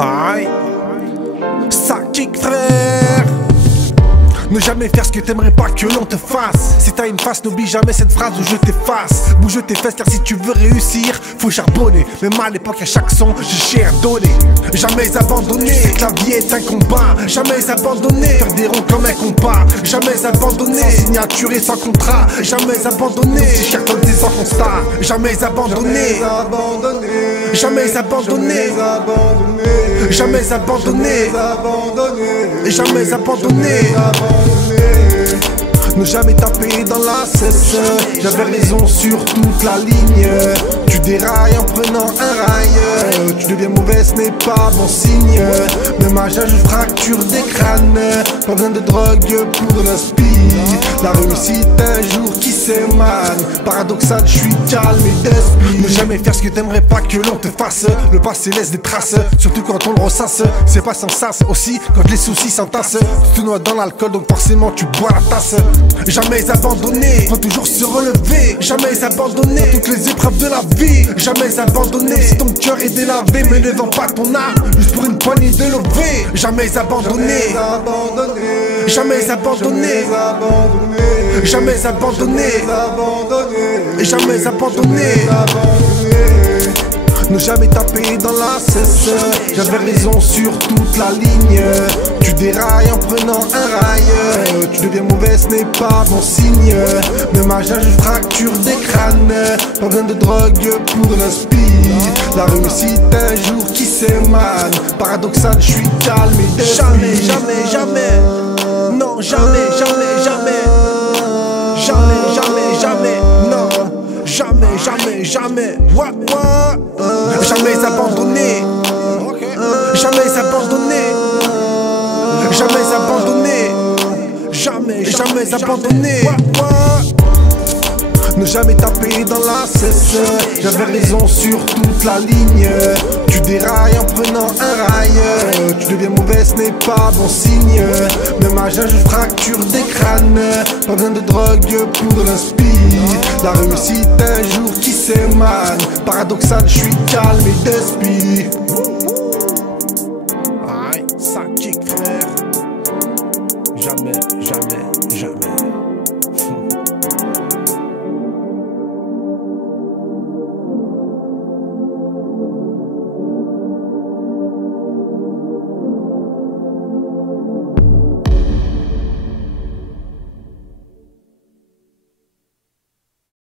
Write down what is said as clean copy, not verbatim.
Aïe, ça kick frère. Ne jamais faire ce que t'aimerais pas que l'on te fasse. Si t'as une face, n'oublie jamais cette phrase où je t'efface. Bouge tes fesses car si tu veux réussir, faut charbonner. Même à l'époque à chaque son, j'ai à donner. Jamais abandonné, c'est que la vie est un combat. Jamais abandonné, faire des ronds comme un compas. Jamais abandonné, sans signature et sans contrat. Jamais abandonné, si cher comme sans constat. Jamais abandonné, jamais abandonné, jamais abandonné, jamais abandonné. Ne jamais taper dans la cesse. J'avais raison sur toute la ligne. Tu dérailles en prenant un rail. Tu deviens mauvais, ce n'est pas bon signe. Même à je fracture des crânes. Pas besoin de drogue pour l'inspi. La réussite un jour qui s'émane. Paradoxal, je suis calme et d'esprit. Ne jamais faire ce que t'aimerais pas que l'on te fasse. Le passé laisse des traces, surtout quand on le ressasse. C'est pas sans sas aussi quand les soucis s'entassent. Tu te noies dans l'alcool donc forcément tu bois la tasse. Jamais abandonné, faut toujours se relever. Jamais abandonné, dans toutes les épreuves de la vie. Jamais abandonné, si ton cœur est délavé. Mais ne vends pas ton âme juste pour une poignée de levée. Jamais abandonné, jamais abandonné, jamais abandonné, jamais abandonné. Ne jamais taper dans la cesse. J'avais raison sur toute la ligne. Tu dérailles en prenant un rail. Tu deviens mauvais, ce n'est pas bon signe. Même à je fracture des crânes. Pas besoin de drogue pour l'inspi. La réussite un jour qui s'émane. Paradoxal, je suis calme et d'esprit. Jamais, jamais, jamais. Non, jamais, jamais, jamais. Jamais, jamais, jamais. Non. Jamais, jamais, jamais. What, what? Jamais abandonné. Jamais abandonné. Jamais abandonné. Jamais abandonné. Ne jamais taper dans la cesse. J'avais raison sur toute la ligne. Tu dérailles en prenant un rail. Tu deviens mauvais, ce n'est pas bon signe. Même à je fracture des crânes. Pas besoin de drogue pour l'inspi. La réussite un jour qui s'émane. Paradoxal, je suis calme et d'esprit. Aïe, ça kick frère. Jamais, jamais.